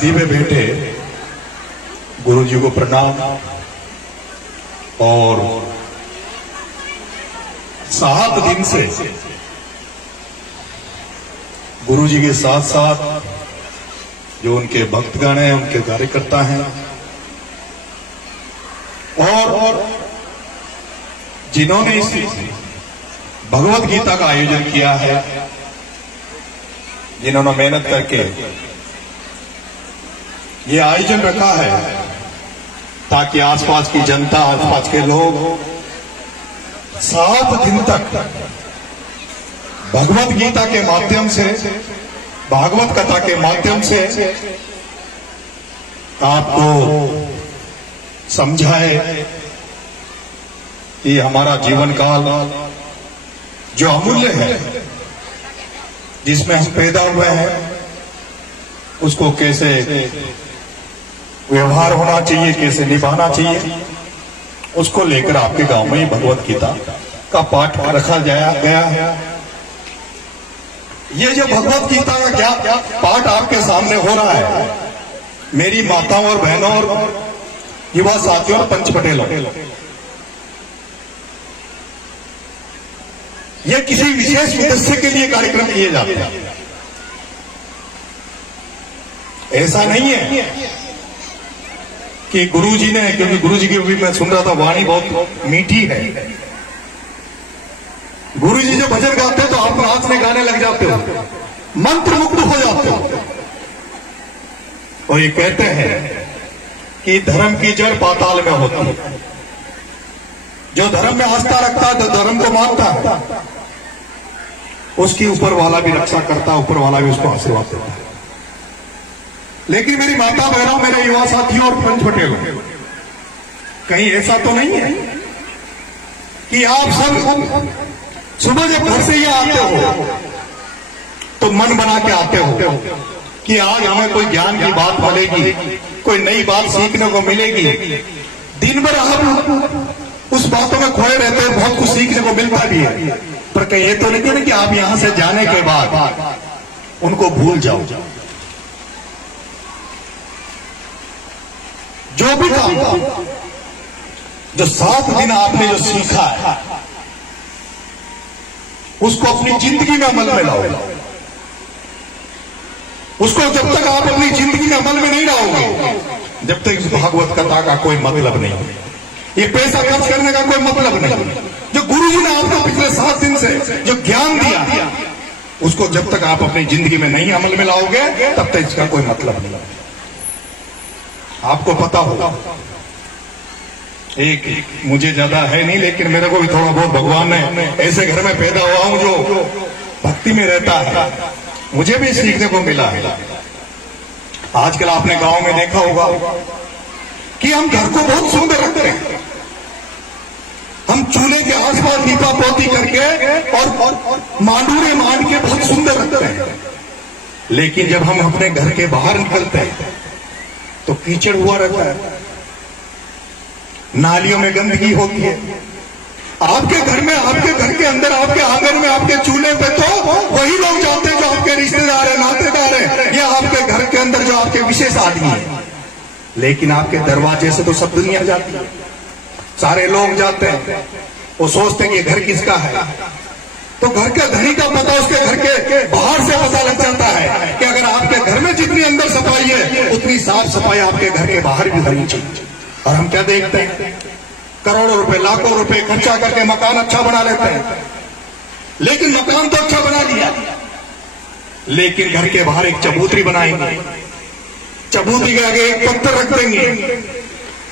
शादी में बैठे गुरु जी को प्रणाम। और 7 दिन से गुरु जी के साथ साथ जो उनके भक्तगण हैं, उनके कार्यकर्ता हैं और जिन्होंने इस भगवत गीता का आयोजन किया है, जिन्होंने मेहनत करके ये आयोजन रखा है ताकि आसपास की जनता, आसपास के लोग 7 दिन तक भगवत गीता के माध्यम से, भागवत कथा के माध्यम से आपको समझाए कि हमारा जीवन काल जो अमूल्य है, जिसमें हम पैदा हुए हैं, उसको कैसे व्यवहार होना चाहिए, कैसे निभाना चाहिए, उसको लेकर आपके गांव में भगवत गीता का पाठ रखा गया है। ये जो भगवत गीता का क्या पाठ आपके सामने हो रहा है, मेरी माताओं और बहनों और युवा साथियों और पंच पटेलों, ये किसी विशेष उद्देश्य के लिए कार्यक्रम किए जाते हैं। ऐसा नहीं है कि गुरु जी ने, क्योंकि गुरु जी की भी मैं सुन रहा था, वाणी बहुत मीठी है। गुरु जी जो भजन गाते हो तो आप नाचने गाने लग जाते हो, मंत्र मुग्ध हो जाते हो। और ये कहते हैं कि धर्म की जड़ पाताल में होती है। जो धर्म में आस्था रखता है, तो धर्म को मानता है, उसकी ऊपर वाला भी रक्षा करता है, ऊपर वाला भी उसको आशीर्वाद देता है। लेकिन मेरी माता बहनों, मेरे युवा साथियों और पंच पटेलों, कहीं ऐसा तो नहीं है कि आप सब सुबह जब घर से ही आते हो तो मन बना के आते हो कि आज हमें कोई ज्ञान की बात मिलेगी, कोई नई बात सीखने को मिलेगी। दिन भर आप उस बातों में खोए रहते हैं, बहुत कुछ सीखने को मिलता भी है, पर कहीं ये तो नहीं है कि आप यहां से जाने के बाद उनको भूल जाओ। जो भी काम, जो 7 दिन आपने जो सीखा है, उसको अपनी जिंदगी में अमल में लाओ। उसको जब तक आप अपनी जिंदगी में अमल में नहीं लाओगे, जब तक इस भागवत कथा का कोई मतलब नहीं, ये पैसा खर्च करने का कोई मतलब नहीं। जो गुरु जी ने आपको पिछले 7 दिन से जो ज्ञान दिया, उसको जब तक आप अपनी जिंदगी में नहीं अमल में लाओगे, तब तक इसका कोई मतलब नहीं। आपको पता होगा, एक मुझे ज्यादा है नहीं, लेकिन मेरे को भी थोड़ा बहुत भगवान ने ऐसे घर में पैदा हुआ हूं जो भक्ति में रहता है, मुझे भी सीखने को मिला है। आजकल आपने गांव में देखा होगा कि हम घर को बहुत सुंदर रखते हैं। हम चूल्हे के आसपास दीपा पोती करके और मांडूरे मान के बहुत सुंदर रखते हैं। लेकिन जब हम अपने घर के बाहर निकलते हैं तो कीचड़ हुआ रहता है, नालियों में गंदगी होती है। आपके घर में, आपके घर के अंदर, आपके आंगन में, आपके चूल्हे पे तो वही लोग जाते हैं जो आपके रिश्तेदार हैं, नातेदार हैं, या आपके घर के अंदर जो आपके विशेष आदमी है। लेकिन आपके दरवाजे से तो सब दुनिया जाती है, सारे लोग जाते हैं। वो सोचते हैं कि घर किसका है, तो घर के धनी का पता उसके घर के बाहर से पता लग जाता है कि अगर आपके घर में जितनी अंदर सफाई है, उतनी साफ सफाई आपके घर के बाहर भी होनी चाहिए। और हम क्या देखते हैं, करोड़ों रुपए, लाखों रुपए खर्चा करके मकान अच्छा बना लेते हैं। लेकिन मकान तो अच्छा बना लिया, लेकिन घर के बाहर एक चबूतरी बनाएंगे, चबूतरी के आगे एक पत्थर रख देंगे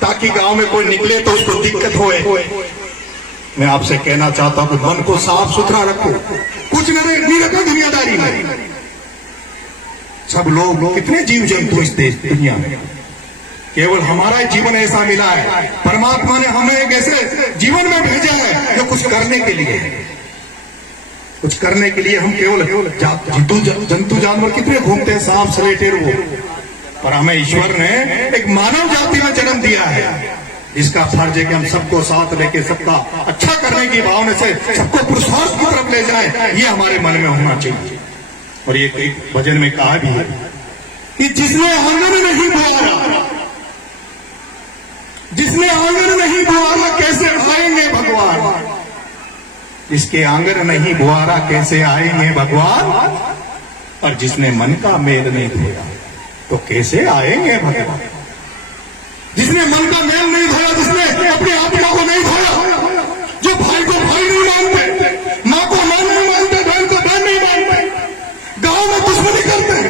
ताकि गांव में कोई निकले तो उसको दिक्कत होए। मैं आपसे कहना चाहता हूं कि मन को साफ सुथरा रखो, कुछ नहीं रखो दुनियादारी में। सब लोग, कितने जीव जंतु इस देश दुनिया में, केवल हमारा जीवन ऐसा मिला है। परमात्मा ने हमें एक ऐसे जीवन में भेजा है जो कुछ करने के लिए है। कुछ करने के लिए हम केवल जंतु जानवर कितने घूमते हैं, सांप सलेटे वो, पर हमें ईश्वर ने एक मानव जाति में जन्म दिया है, जिसका फर्ज है कि हम सबको साथ लेके सबका अच्छा करने की भावना से सबको पुरुषार्थ की तरफ ले जाए, ये हमारे मन में होना चाहिए। और ये एक भजन में कहा भी है कि जिसने आंगन नहीं बुआरा, जिसने आंगन नहीं बुआरा कैसे आएंगे भगवान, जिसके आंगन नहीं बुआरा कैसे आएंगे भगवान, और जिसने मन का मेल नहीं धोया तो कैसे आएंगे भगवान। जिसने मन का मेल नहीं धोया, जिसने अपनी आत्मा को नहीं धोया, जो भाई को भाई नहीं मानते, मां को मां नहीं मानते, बहन को बहन नहीं मानते, गांव में दुश्मनी करते हैं,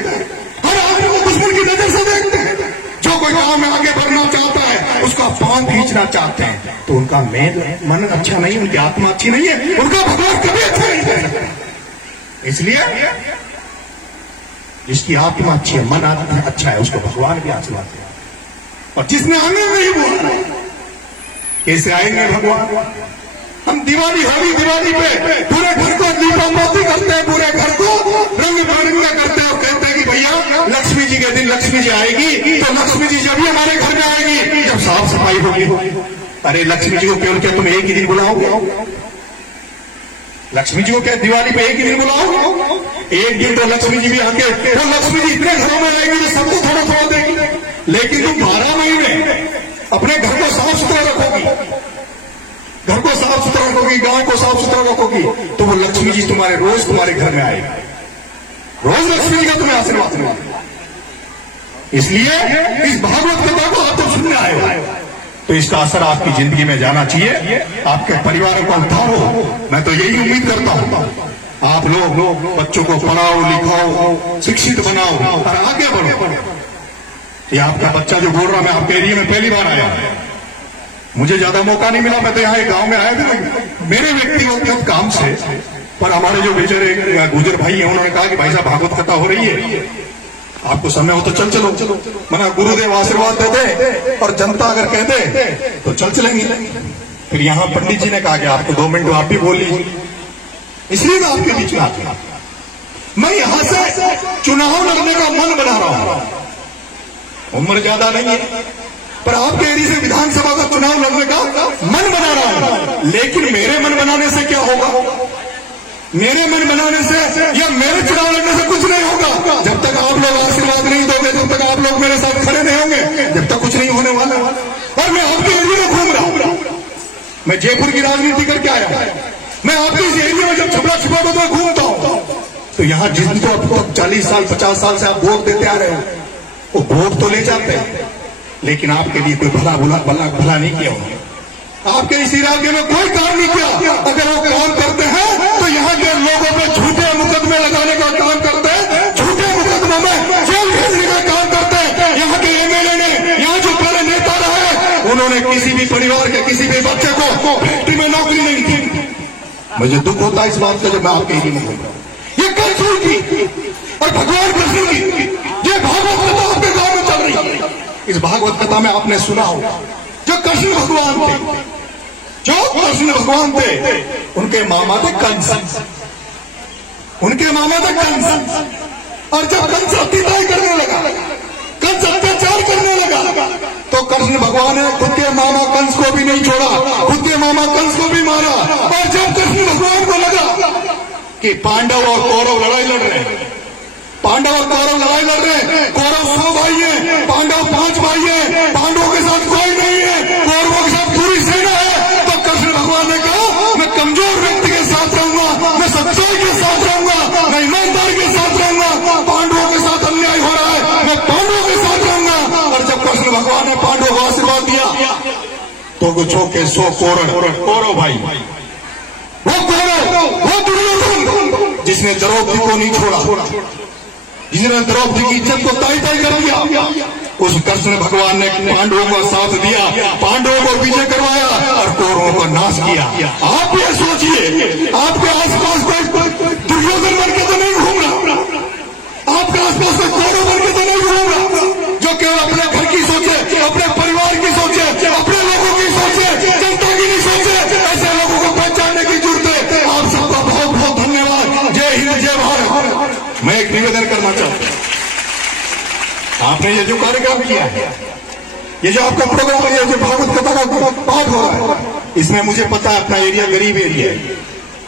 हर आदमी को दुश्मन की नजर से देखते हैं, जो कोई गांव में आगे बढ़ना चाहता है उसका पांव खींचना चाहते हैं, तो उनका मन अच्छा नहीं, उनकी आत्मा अच्छी नहीं है, उनका भगवान कभी अच्छा नहीं है। इसलिए जिसकी आत्मा अच्छी है, मन अच्छा है, उसको भगवान भी आशीर्वाद है। और जिसने आंगन नहीं बुआरा कैसे आएंगे भगवान। हम दिवाली होगी, दिवाली पे पूरे घर को दीपावली करते हैं, पूरे घर को रंग बिरंगा करते हैं और कहते हैं कि भैया लक्ष्मी जी के दिन लक्ष्मी जी आएगी, तो लक्ष्मी जी जब भी हमारे घर में आएगी जब साफ सफाई होगी। अरे लक्ष्मी जी को केवल क्या तुम एक ही दिन बुलाओगे? लक्ष्मी जी को क्या दिवाली पे एक ही दिन बुलाओगे? एक दिन तो लक्ष्मी जी भी आके, तो लक्ष्मी जी इतने घरों में आएगी जो सबको थोड़ा थोड़ा देगी, लेकिन तुम 12 महीने अपने घर को साफ सुथरा रखोगी, घर को साफ सुथरा रखोगी, गांव को साफ सुथरा रखोगी, तो वो लक्ष्मी जी तुम्हारे रोज तुम्हारे घर में आएगी, रोज लक्ष्मी जी का तुम्हें आशीर्वाद मिलेगा। इसलिए इस भागवत कथा को आप तो सुनने आए हो, तो इसका असर आपकी जिंदगी में जाना चाहिए, आपके परिवारों का उद्धार हो। मैं तो यही उम्मीद करता हूं, आप लोग बच्चों को पढ़ाओ लिखाओ, शिक्षित बनाओ और आगे बढ़ो। ये आपका बच्चा जो बोल रहा, मैं आपके एरिया में पहली बार आया, मुझे ज्यादा मौका नहीं मिला, मैं तो यहाँ गांव में आया था मेरे व्यक्तिगत काम से, पर हमारे जो बेचारे गुजर भाई हैं उन्होंने कहा कि भाई साहब भागवत कथा हो रही है, आपको समय हो तो चल चलो। मना गुरुदेव आशीर्वाद दे दे और जनता अगर कह दे तो चल चलेंगे। फिर यहाँ पंडित जी ने कहा कि आपको 2 मिनट आप भी बोल लीजिए, इसलिए मैं आपके बीच में आता। मैं यहां से चुनाव लड़ने का मन बना रहा हूं, उम्र ज्यादा नहीं है, पर आपके एरिया से विधानसभा का चुनाव लड़ने का मन बना रहा हूं। लेकिन मेरे मन बनाने से क्या होगा? मेरे मन बनाने से या मेरे चुनाव लड़ने से कुछ नहीं होगा। जब तक आप लोग आशीर्वाद नहीं दोगे, जब तक आप लोग मेरे साथ खड़े नहीं होंगे, जब तक कुछ नहीं होने वाला। और मैं आपके एरिया में घूम रहा हूं, मैं जयपुर की राजनीति करके आया, मैं आपके इस एरिया में जब छपड़ा छुपा तो मैं घूमता हूं, तो यहाँ जिनको अब तक 40 साल 50 साल से आप वोट देते आ रहे हो, वो वोट तो ले जाते हैं, लेकिन आपके लिए कोई भला नहीं किया उन्होंने, आपके इस इलाके में कोई काम नहीं किया। अगर वो काम करते हैं तो यहाँ के लोगों पे झूठे मुकदमे लगाने का काम करते हैं, झूठे मुकदमों में जेल भेजने का काम करते हैं। यहाँ के एमएलए ने, यहाँ जो बड़े नेता रहे, उन्होंने किसी भी परिवार के किसी भी बच्चे को फैक्ट्री में नौकरी नहीं दी। मुझे दुख होता है इस बात का जब मैं आपके एरिया में घूम रहा हूं। ये कल की और भगवान कृष्ण की ये भागवत कथा आपके गांव में चल रही है। इस भागवत कथा में आपने सुना होगा, जो कृष्ण भगवान थे, जो कृष्ण भगवान थे, उनके मामा थे कंस, उनके मामा थे कंस। और जब कंस अत्याचार करने लगा, कंस अत्याचार करने लगा, तो कृष्ण भगवान ने खुद के मामा कंस को भी नहीं छोड़ा, खुद के मामा कंस को भी मारा। और जब कृष्ण भगवान को लगा कि पांडव और कौरव लड़ाई लड़ रहे हैं, पांडव और कौरव लड़ाई लड़ रहे हैं, कौरव 100 भाई है, पांडव 5 भाई है, पांडवों के साथ कोई नहीं है, कौरवों के साथ पूरी सेना है, तो कृष्ण भगवान ने कहा मैं कमजोर व्यक्ति के साथ रहूंगा, मैं सच्चाई के साथ रहूंगा, मैं ईमानदारी के साथ रहूंगा। पांडवों के साथ अन्याय हो रहा है, मैं पांडवों के साथ रहूंगा। और जब कृष्ण भगवान ने पांडवों को आशीर्वाद दिया तो गुच्छों के 100 कौरव भाई, वो कौरव, वो दुर्योधन जिसने द्रौपदी को नहीं छोड़ा, जिन्होंने द्रौपदी की इज्जत को ताई ताई कर दिया, उस कृष्ण भगवान ने पांडवों का साथ दिया, पांडवों को विजय करवाया और कौरवों को नाश किया। आप ये सोचिए, आपके आसपास कोई दुर्योधन बन के तो नहीं घूम रहा, आपके आसपास कोई कौरव बन के तो नहीं घूम रहा, जो केवल अपने घर की सोचे, अपने परिवार की सोचे, अपने लोगों की सोचे, जनता की नहीं सोचे। ऐसे लोगों को पहचानने की जरूरत है। आप सबका बहुत बहुत धन्यवाद। जय हिंद, जय भारत। मैं एक निवेदन करना चाहता हूं, आपने ये जो कार्यक्रम किया है, ये जो आपका प्रोग्राम है, ये जो भागवत कथा का पाठ हो रहा है, इसमें मुझे पता है अपना एरिया गरीब एरिया है,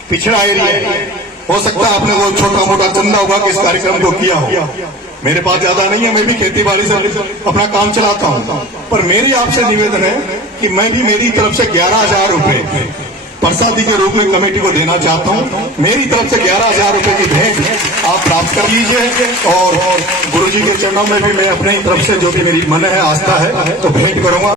पिछड़ा एरिया है, हो सकता है आपने वो छोटा मोटा चंदा होगा कि इस कार्यक्रम को किया हो, मेरे पास ज्यादा नहीं है, मैं भी खेती बाड़ी से अपना काम चलाता हूं, पर मेरी आपसे निवेदन है कि मैं भी मेरी तरफ से 11,000 रुपए प्रसादी के रूप में कमेटी को देना चाहता हूं। मेरी तरफ से 11,000 रुपए की भेंट आप प्राप्त कर लीजिए और गुरुजी के चरणों में भी मैं अपनी तरफ से जो भी मेरी मन है, आस्था है, तो भेंट करूंगा।